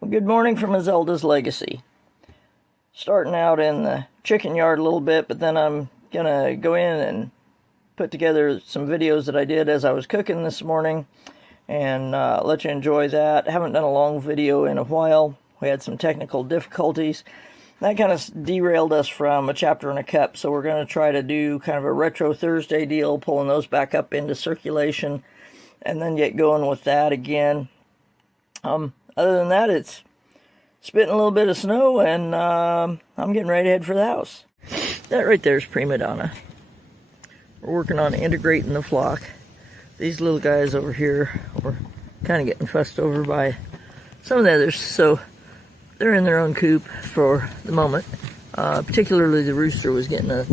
Well, good morning from Azelda's Legacy. Starting out in the chicken yard a little bit, but then I'm gonna go in and put together some videos that I did as I was cooking this morning and let you enjoy that. I haven't done a long video in a while. We had some technical difficulties. That kind of derailed us from a chapter and a cup, so we're going to try to do kind of a retro Thursday deal, pulling those back up into circulation, and then get going with that again. Other than that, it's spitting a little bit of snow, and I'm getting ready to head for the house. That right there is Prima Donna. We're working on integrating the flock. These little guys over here were kind of getting fussed over by some of the others, so they're in their own coop for the moment. Particularly the rooster was getting a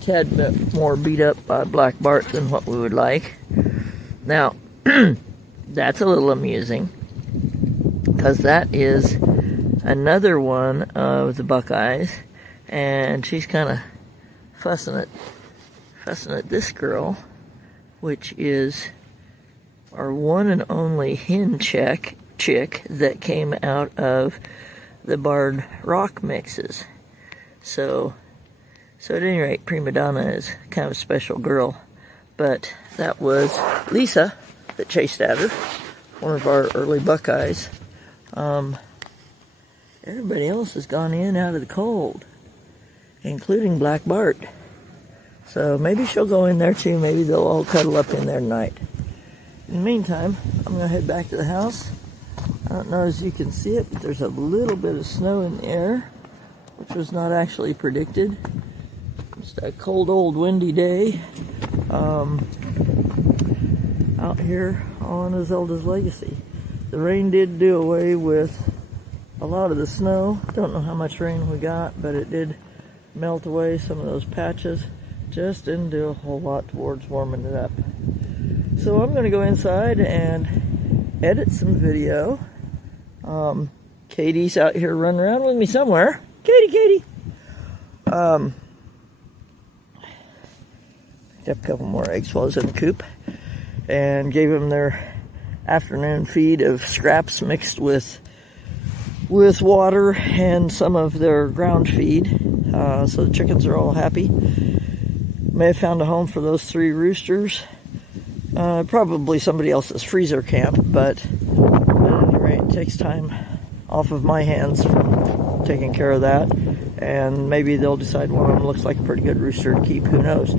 tad bit more beat up by Black Bart than what we would like. Now, that's a little amusing, because that is another one of the Buckeyes, and she's kind of fussing at this girl, which is our one and only hen chick that came out of the Barred Rock mixes. So at any rate, Prima Donna is kind of a special girl. But that was Lisa that chased at her, one of our early Buckeyes. Everybody else has gone in out of the cold, including Black Bart. So maybe she'll go in there too. Maybe they'll all cuddle up in there tonight. In the meantime, I'm going to head back to the house. I don't know as you can see it, but there's a little bit of snow in the air, which was not actually predicted. Just a cold, old, windy day out here on Azelda's Legacy. The rain did do away with a lot of the snow. Don't know how much rain we got, but it did melt away some of those patches. Just didn't do a whole lot towards warming it up. So I'm going to go inside and edit some video. Katie's out here running around with me somewhere. Katie! Picked up a couple more egg swallows in the coop and gave them their afternoon feed of scraps mixed with water and some of their ground feed. So the chickens are all happy. May have found a home for those 3 roosters. Probably somebody else's freezer camp, but at any rate, it takes time off of my hands from taking care of that. And maybe they'll decide one of them looks like a pretty good rooster to keep. Who knows?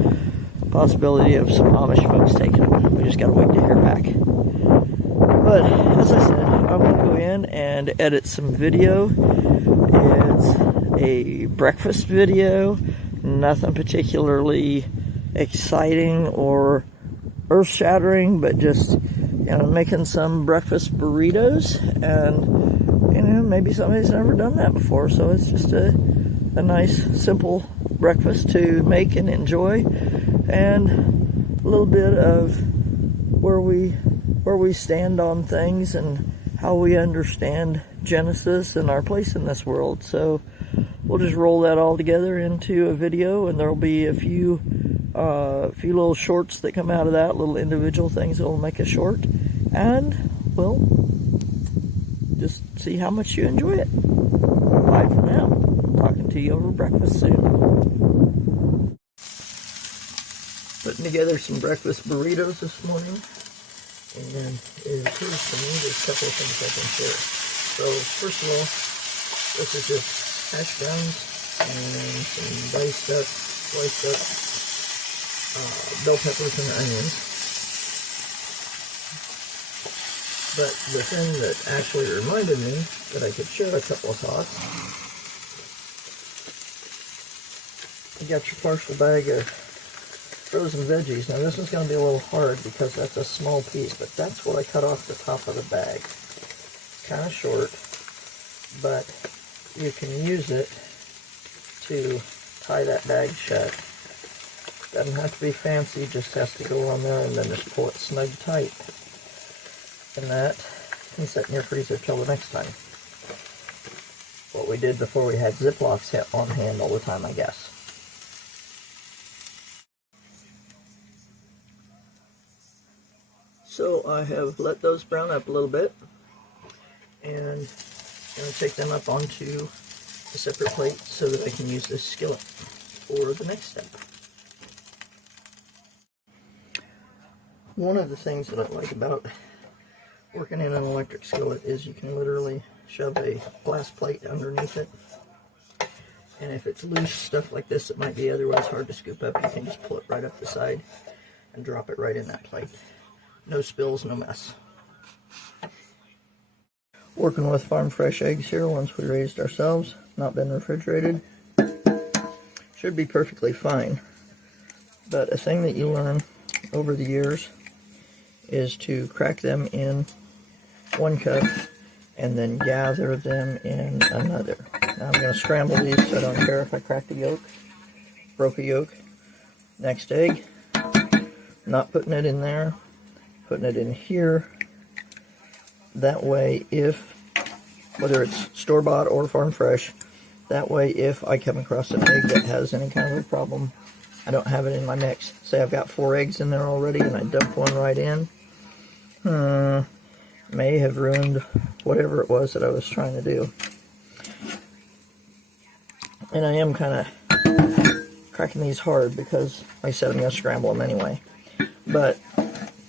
Possibility of some Amish folks taking them. We just gotta wait to hear back. But as I said, I'm gonna go in and edit some video. It's a breakfast video. Nothing particularly exciting or earth-shattering, but just, making some breakfast burritos, and maybe somebody's never done that before, so it's just a nice simple breakfast to make and enjoy, and a little bit of where we stand on things and how we understand Genesis and our place in this world. So we'll just roll that all together into a video, and there'll be a few little shorts that come out of that, little individual things that will make a short, and we'll just see how much you enjoy it. Bye for now. Talking to you over breakfast soon. Putting together some breakfast burritos this morning, and it appears to me there's a couple of things I can share. So first of all, this is just hash browns and some sliced up bell peppers and onions. But the thing that actually reminded me that I could share a couple of thoughts, you got your partial bag of frozen veggies. Now this is going to be a little hard because that's a small piece, but that's what I cut off the top of the bag. Kind of short, but you can use it to tie that bag shut. Doesn't have to be fancy, just has to go on there and then just pull it snug tight. And that can sit in your freezer till the next time. What we did before we had Ziplocs on hand all the time, I guess. So I have let those brown up a little bit, and going to take them up onto a separate plate so that I can use this skillet for the next step. One of the things that I like about working in an electric skillet is you can literally shove a glass plate underneath it, and if it's loose stuff like this that might be otherwise hard to scoop up, you can just pull it right up the side and drop it right in that plate. No spills, no mess. Working with farm fresh eggs here, ones we raised ourselves, not been refrigerated. Should be perfectly fine, but a thing that you learn over the years is to crack them in one cup and then gather them in another. Now I'm going to scramble these so I don't care if I crack the yolk, broke a yolk. Next egg, not putting it in there, putting it in here. That way, if, whether it's store-bought or farm fresh, that way if I come across an egg that has any kind of a problem, I don't have it in my mix. Say I've got 4 eggs in there already and I dump one right in, may have ruined whatever it was that I was trying to do. And I am kind of cracking these hard because, like I said, I'm going to scramble them anyway. But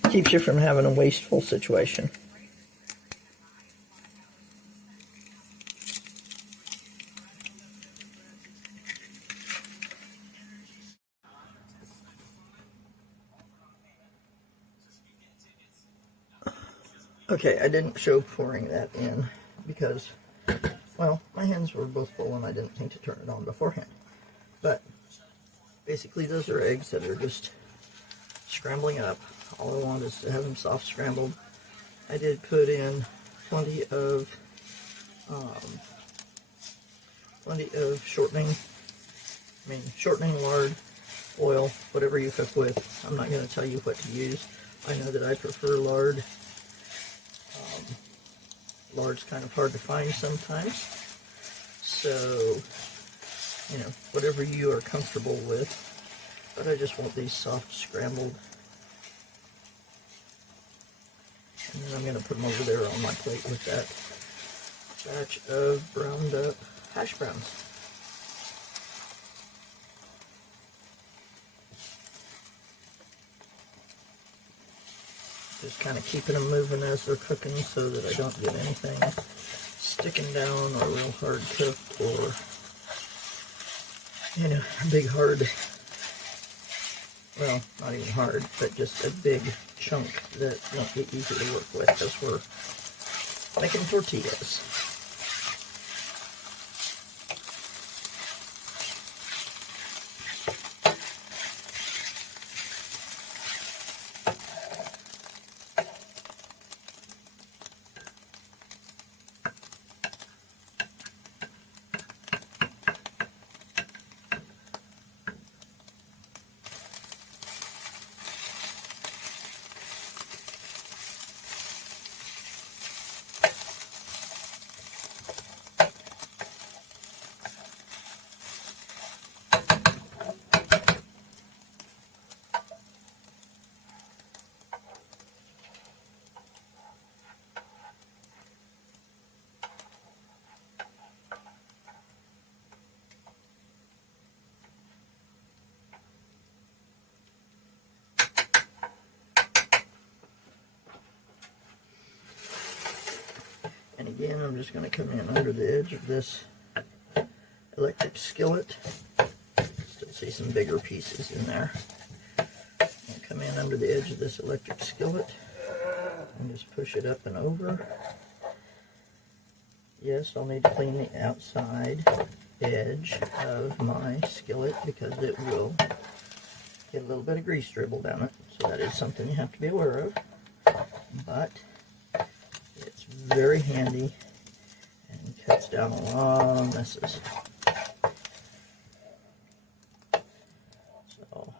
keeps you from having a wasteful situation. Okay, I didn't show pouring that in because, well, my hands were both full and I didn't think to turn it on beforehand. But basically those are eggs that are just scrambling up. All I want is to have them soft scrambled. I did put in plenty of shortening, lard, oil, whatever you cook with. I'm not going to tell you what to use. I know that I prefer lard. Lard's kind of hard to find sometimes, so, you know, whatever you are comfortable with, but I just want these soft scrambled, and then I'm going to put them over there on my plate with that batch of browned up hash browns. Just kind of keeping them moving as they're cooking so that I don't get anything sticking down or real hard cooked or, you know, a big hard, well, not even hard, but just a big chunk that won't be easy to work with as we're making tortillas. And again, I'm just going to come in under the edge of this electric skillet. Still see some bigger pieces in there. I'll come in under the edge of this electric skillet and just push it up and over. Yes, I'll need to clean the outside edge of my skillet because it will get a little bit of grease dribble down it. So that is something you have to be aware of. But it's very handy and cuts down a lot of messes. So,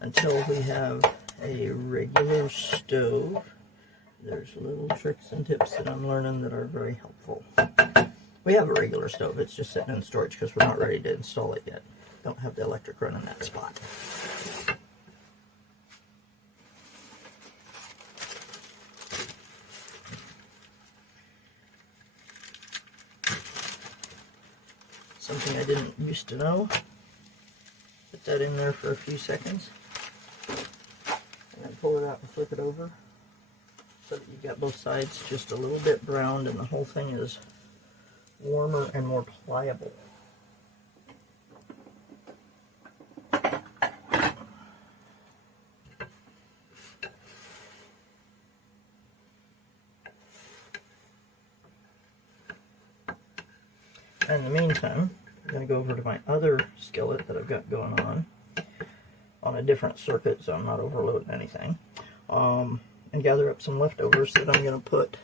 until we have a regular stove, there's little tricks and tips that I'm learning that are very helpful. We have a regular stove, it's just sitting in storage because we're not ready to install it yet. Don't have the electric run in that spot. something I didn't used to know. Put that in there for a few seconds, and then pull it out and flip it over so that you've got both sides just a little bit browned and the whole thing is warmer and more pliable. In the meantime, I'm going to go over to my other skillet that I've got going on a different circuit, so I'm not overloading anything, and gather up some leftovers that I'm going to put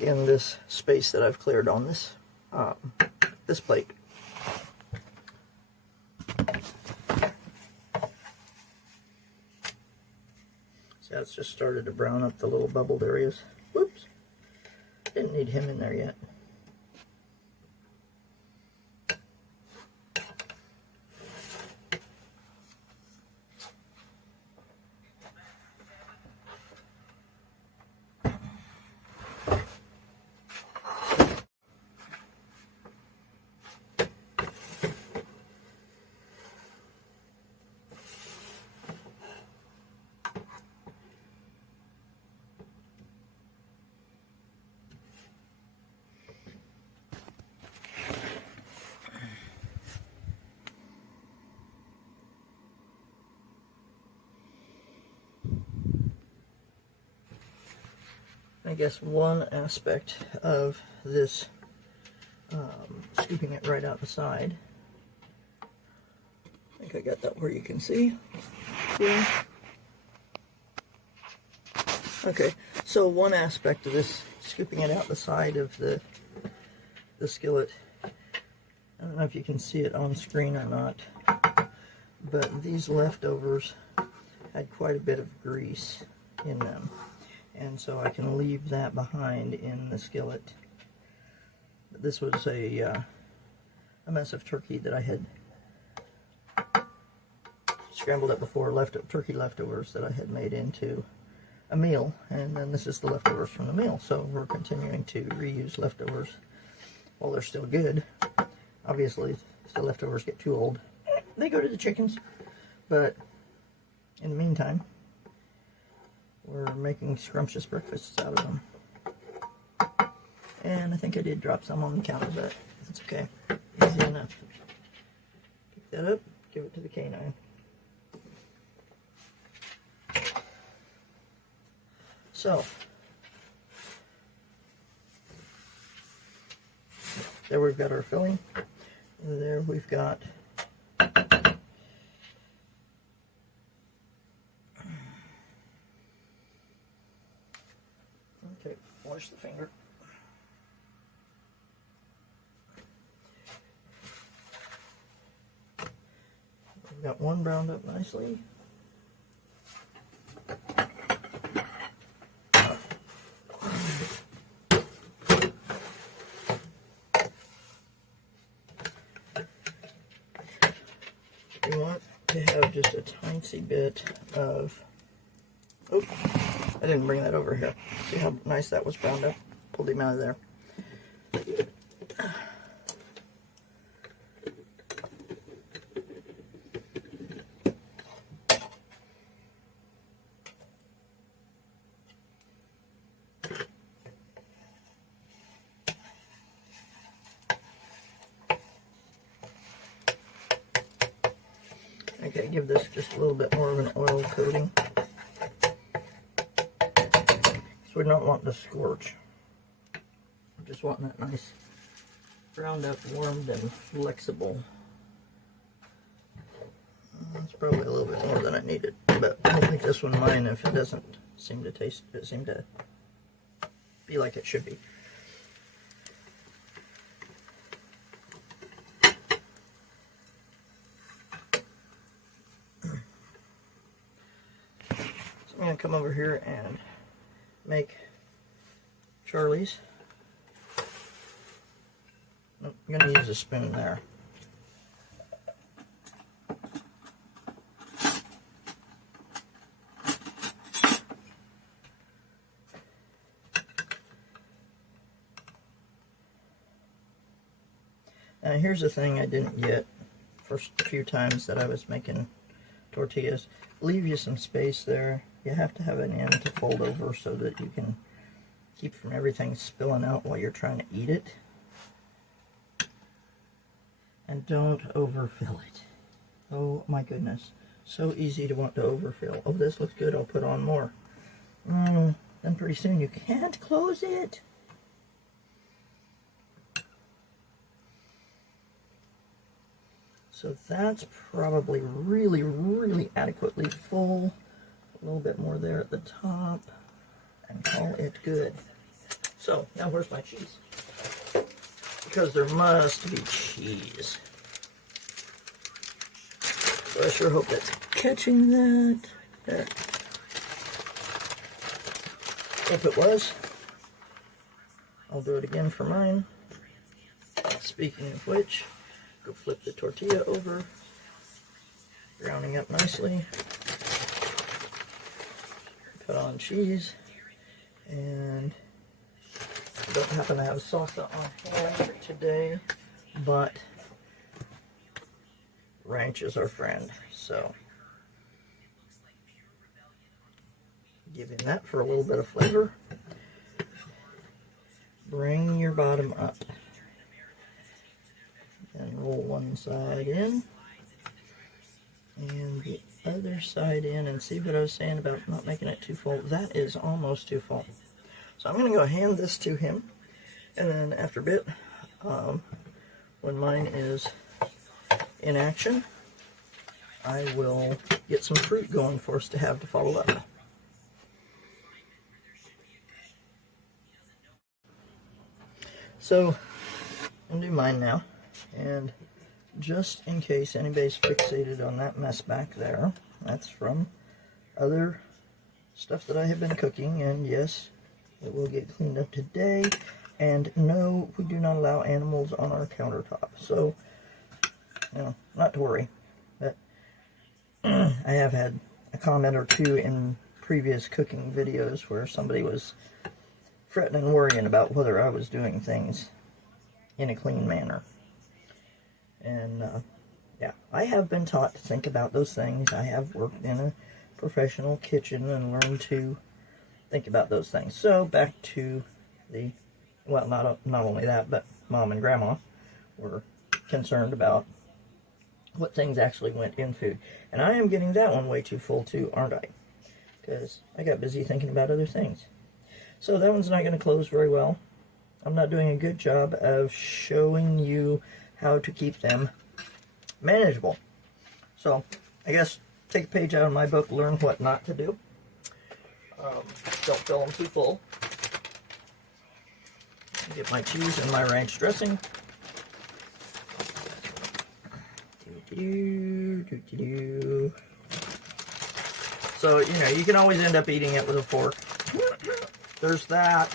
in this space that I've cleared on this this plate. So it's just started to brown up the little bubbled areas. Whoops! Didn't need him in there yet. I guess one aspect of this, scooping it right out the side, I think I got that where you can see. Yeah. Okay, so one aspect of this, scooping it out the side of the skillet, I don't know if you can see it on screen or not, but these leftovers had quite a bit of grease in them. And so I can leave that behind in the skillet. This was a mess of turkey that I had scrambled up before, turkey leftovers that I had made into a meal, and then this is the leftovers from the meal. So we're continuing to reuse leftovers while they're still good. Obviously, if the leftovers get too old, they go to the chickens. But in the meantime, we're making scrumptious breakfasts out of them. And I think I did drop some on the counter, but that's okay. Easy enough. Pick that up, give it to the canine. So, there we've got our filling. There we've got okay, wash the finger. We've got one browned up nicely. You want to have just a tiny bit of, oh, I didn't bring that over here. See how nice that was browned up? Pulled him out of there. Okay, give this just a little bit more of an oil coating. So we don't want the scorch. We just want that nice browned up, warmed, and flexible. That's probably a little bit more than I needed, but I don't think this one mine if it doesn't seem to taste, it seemed to be like it should be. I'm going to come over here and make Charlie's. I'm going to use a spoon there. Now here's the thing I didn't get first few times that I was making tortillas. Leave you some space there. You have to have an end to fold over so that you can keep from everything spilling out while you're trying to eat it. And don't overfill it. Oh my goodness. So easy to want to overfill. Oh, this looks good. I'll put on more. Then pretty soon you can't close it. So that's probably really, really adequately full. A little bit more there at the top. And call it good. So, now where's my cheese? Because there must be cheese. So I sure hope that's catching that. There. If it was, I'll do it again for mine. Speaking of which, go flip the tortilla over, browning up nicely. Put on cheese, and I don't happen to have salsa on hand today, but ranch is our friend, so giving that for a little bit of flavor. Bring your bottom up and roll one side in and the other side in, and see what I was saying about not making it too full. That is almost too full. So I'm going to go hand this to him, and then after a bit, when mine is in action, I will get some fruit going for us to have to follow up. So, I'm going to do mine now, and just in case anybody's fixated on that mess back there, that's from other stuff that I have been cooking, and yes, it will get cleaned up today. And no, we do not allow animals on our countertop, so, you know, not to worry. But I have had a comment or two in previous cooking videos where somebody was fretting and worrying about whether I was doing things in a clean manner. And, yeah, I have been taught to think about those things. I have worked in a professional kitchen and learned to think about those things. So, back to the, well, not only that, but Mom and Grandma were concerned about what things actually went in food. And I am getting that one way too full too, aren't I? Because I got busy thinking about other things. So that one's not going to close very well. I'm not doing a good job of showing you how to keep them manageable. So I guess take a page out of my book, learn what not to do. Don't fill them too full. Get my cheese and my ranch dressing. So, you know, you can always end up eating it with a fork. There's that.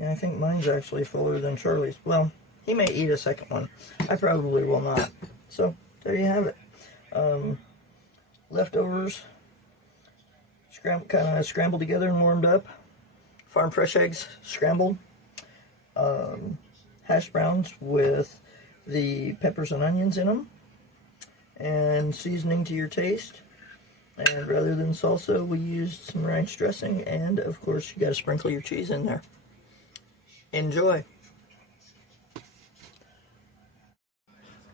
Yeah, I think mine's actually fuller than Charlie's. Well, he may eat a second one. I probably will not. So, there you have it. Leftovers, kind of scrambled together and warmed up. Farm fresh eggs, scrambled. Hash browns with the peppers and onions in them. And seasoning to your taste. And rather than salsa, we used some ranch dressing. And, of course, you got to sprinkle your cheese in there. Enjoy.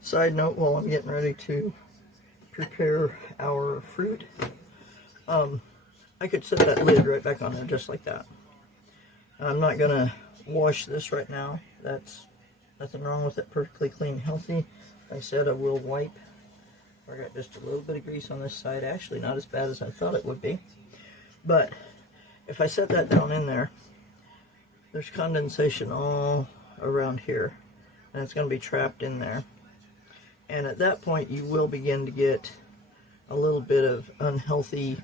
Side note, while I'm getting ready to prepare our fruit, I could set that lid right back on there just like that. I'm not going to wash this right now. That's nothing wrong with it. Perfectly clean, healthy. Like I said, I will wipe. I got just a little bit of grease on this side. Actually, not as bad as I thought it would be. But if I set that down in there, there's condensation all around here. And it's going to be trapped in there. And at that point, you will begin to get a little bit of unhealthy,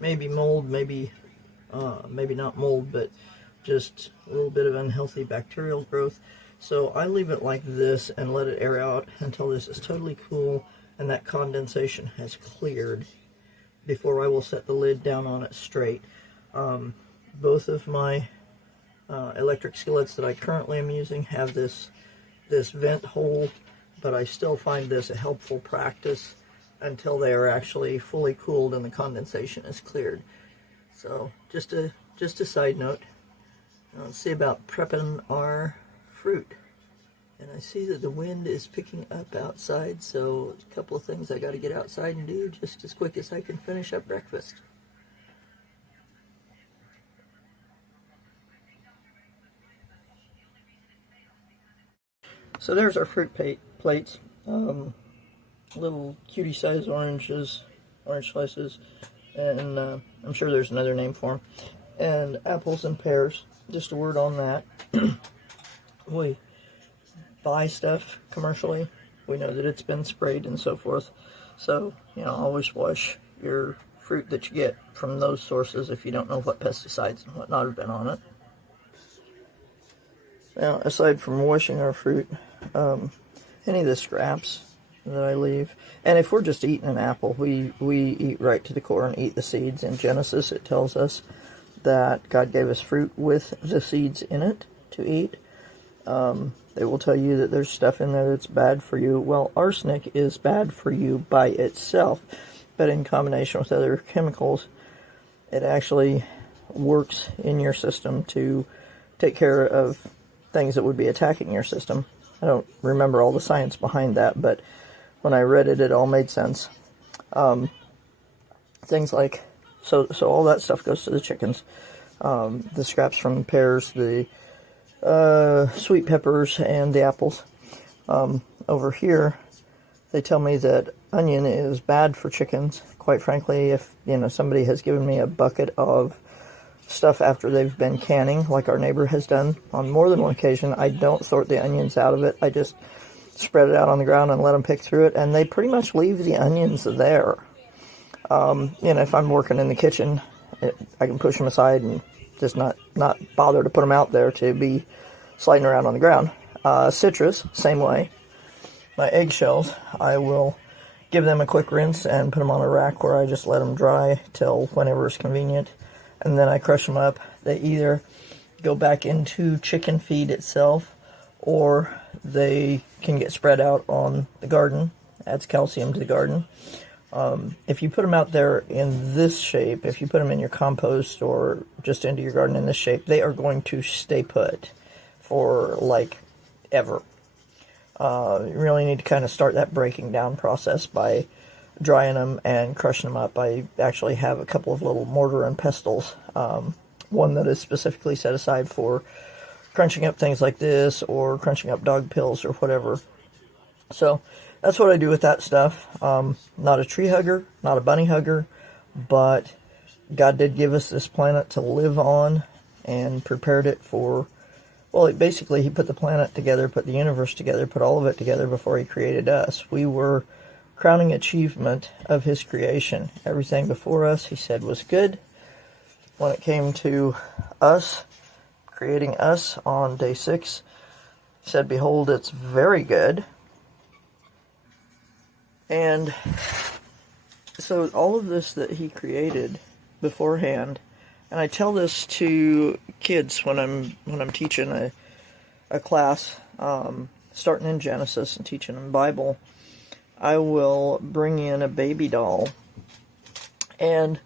maybe mold, maybe not mold, but just a little bit of unhealthy bacterial growth. So I leave it like this and let it air out until this is totally cool and that condensation has cleared. before I will set the lid down on it straight. Both of my electric skillets that I currently am using have this vent hole, but I still find this a helpful practice until they are actually fully cooled and the condensation is cleared. So just a side note. Let's see about prepping our fruit. And I see that the wind is picking up outside, so a couple of things I got to get outside and do just as quick as I can finish up breakfast. So there's our fruit plates. Little cutie size orange slices, and I'm sure there's another name for them. And apples and pears. Just a word on that. We buy stuff commercially. We know that it's been sprayed and so forth. So, always wash your fruit that you get from those sources if you don't know what pesticides and whatnot have been on it. Now, aside from washing our fruit, any of the scraps that I leave, and if we're just eating an apple, we eat right to the core and eat the seeds. In Genesis, it tells us that God gave us fruit with the seeds in it to eat. They will tell you that there's stuff in there that's bad for you. Well, arsenic is bad for you by itself, but in combination with other chemicals, it actually works in your system to take care of things that would be attacking your system. I don't remember all the science behind that, but when I read it, it all made sense. Things like, so all that stuff goes to the chickens. The scraps from pears, the sweet peppers, and the apples. Over here, they tell me that onion is bad for chickens. Quite frankly, if somebody has given me a bucket of stuff after they've been canning, like our neighbor has done on more than one occasion, I don't sort the onions out of it. I just spread it out on the ground and let them pick through it, and they pretty much leave the onions there. If I'm working in the kitchen, I can push them aside and just not bother to put them out there to be sliding around on the ground. Citrus, same way. My eggshells, I will give them a quick rinse and put them on a rack where I just let them dry till whenever it's convenient. And then I crush them up. They either go back into chicken feed itself, or they can get spread out on the garden. Adds calcium to the garden. If you put them out there in this shape, if you put them in your compost or just into your garden in this shape, they are going to stay put for like ever. You really need to kind of start that breaking down process by drying them and crushing them up. I actually have a couple of little mortar and pestles, one that is specifically set aside for crunching up things like this or crunching up dog pills or whatever. So that's what I do with that stuff. Not a tree hugger, not a bunny hugger, but God did give us this planet to live on and prepared it for, well, basically he put the planet together, put the universe together, put all of it together before he created us. We were crowning achievement of his creation. Everything before us, he said, was good. When it came to us, creating us on day 6, he said, behold, it's very good. And so all of this that he created beforehand, and I tell this to kids when I'm teaching a class, starting in Genesis and teaching them Bible, I will bring in a baby doll, and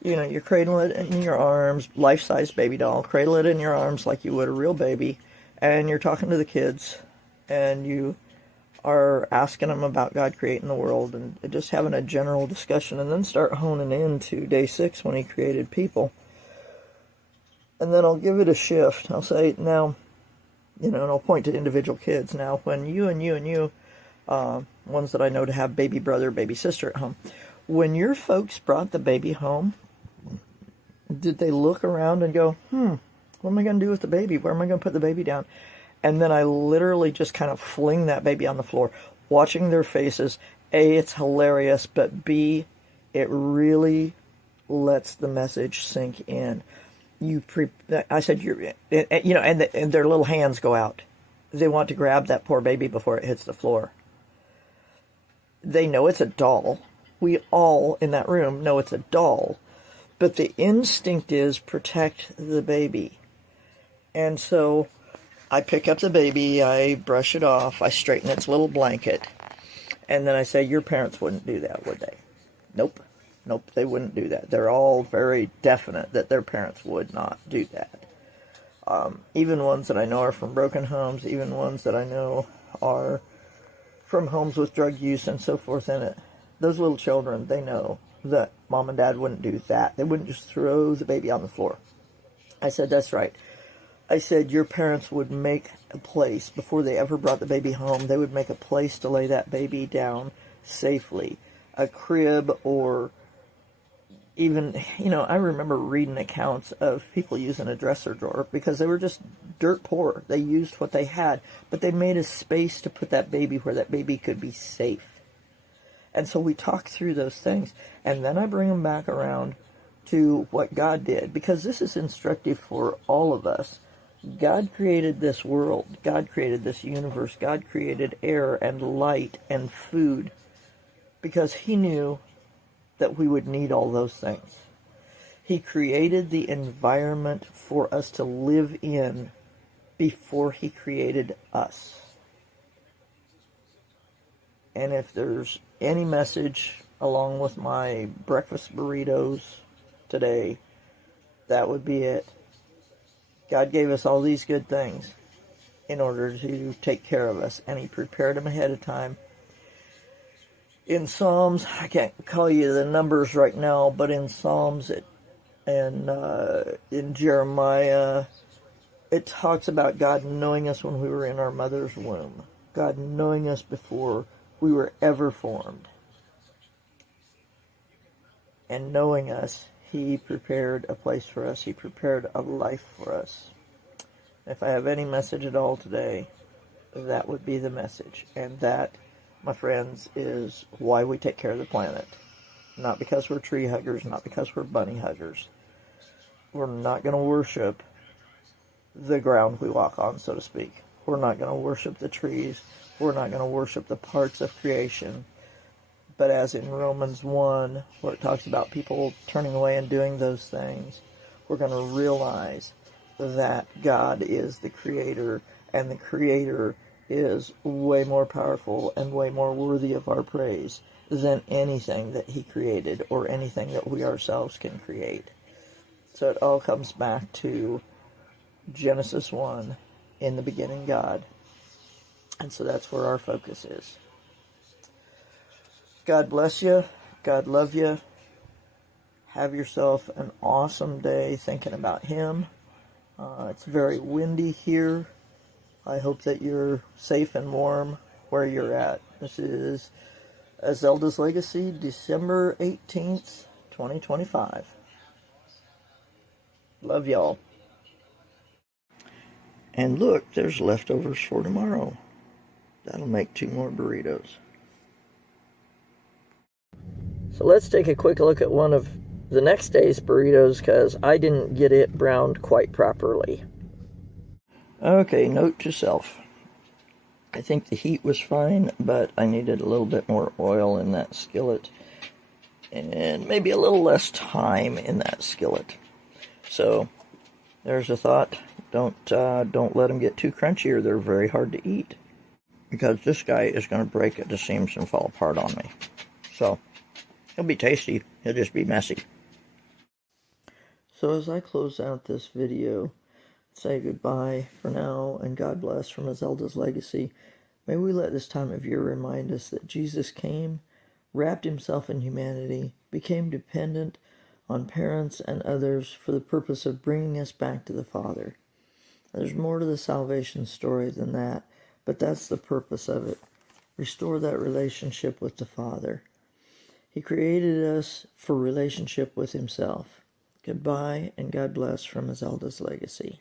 you cradle it in your arms, life-size baby doll, cradle it in your arms like you would a real baby, and you're talking to the kids, and you are asking them about God creating the world, and just having a general discussion, and then start honing into day 6 when he created people. And then I'll give it a shift. I'll say, now, and I'll point to individual kids. Now, when you and you, ones that I know to have baby brother, baby sister at home, when your folks brought the baby home, did they look around and go, what am I going to do with the baby? Where am I going to put the baby down? And then I literally just kind of fling that baby on the floor, watching their faces. A, it's hilarious, but B, it really lets the message sink in. I said, and their little hands go out. They want to grab that poor baby before it hits the floor. They know it's a doll. we all in that room know it's a doll, but the instinct is protect the baby. And so I pick up the baby, I brush it off, I straighten its little blanket, and then I say, your parents wouldn't do that, would they? Nope. Nope, they wouldn't do that. They're all very definite that their parents would not do that. Even ones that I know are from broken homes, even ones that I know are from homes with drug use and so forth in it. Those little children, they know that mom and dad wouldn't do that. They wouldn't just throw the baby on the floor. I said, that's right. I said, your parents would make a place, before they ever brought the baby home, they would make a place to lay that baby down safely. A crib, or even, I remember reading accounts of people using a dresser drawer because they were just dirt poor. They used what they had, but they made a space to put that baby where that baby could be safe. And so we talk through those things, and then I bring them back around to what God did, because this is instructive for all of us. God created this world. God created this universe. God created air and light and food because he knew that we would need all those things. He created the environment for us to live in before he created us. And if there's any message along with my breakfast burritos today, that would be it. God gave us all these good things in order to take care of us, and he prepared them ahead of time. In Psalms, I can't call you the numbers right now, but in Psalms and in Jeremiah, it talks about God knowing us when we were in our mother's womb. God knowing us before we were ever formed. And knowing us, he prepared a place for us. He prepared a life for us. If I have any message at all today, that would be the message. And that, my friends, is why we take care of the planet. Not because we're tree huggers, not because we're bunny huggers. We're not going to worship the ground we walk on, so to speak. We're not going to worship the trees. We're not going to worship the parts of creation. But as in Romans 1, where it talks about people turning away and doing those things, we're going to realize that God is the creator, and the creator is way more powerful and way more worthy of our praise than anything that he created or anything that we ourselves can create. So it all comes back to Genesis 1, in the beginning God. And so that's where our focus is. God bless you. God love you. Have yourself an awesome day thinking about him. It's very windy here. I hope that you're safe and warm where you're at. This is Azelda's Legacy, December 18th, 2025. Love y'all. And look, there's leftovers for tomorrow. That'll make 2 more burritos. So let's take a quick look at one of the next day's burritos, because I didn't get it browned quite properly. Okay, note to self. I think the heat was fine, but I needed a little bit more oil in that skillet, and maybe a little less time in that skillet. So there's a thought. Don't let them get too crunchy, or they're very hard to eat, because this guy is going to break at the seams and fall apart on me. So it'll be tasty. It'll just be messy. So as I close out this video, say goodbye for now, and God bless from Azelda's Legacy. May we let this time of year remind us that Jesus came, wrapped himself in humanity, became dependent on parents and others for the purpose of bringing us back to the Father. There's more to the salvation story than that, but that's the purpose of it. Restore that relationship with the Father. He created us for relationship with himself. Goodbye, and God bless from Azelda's Legacy.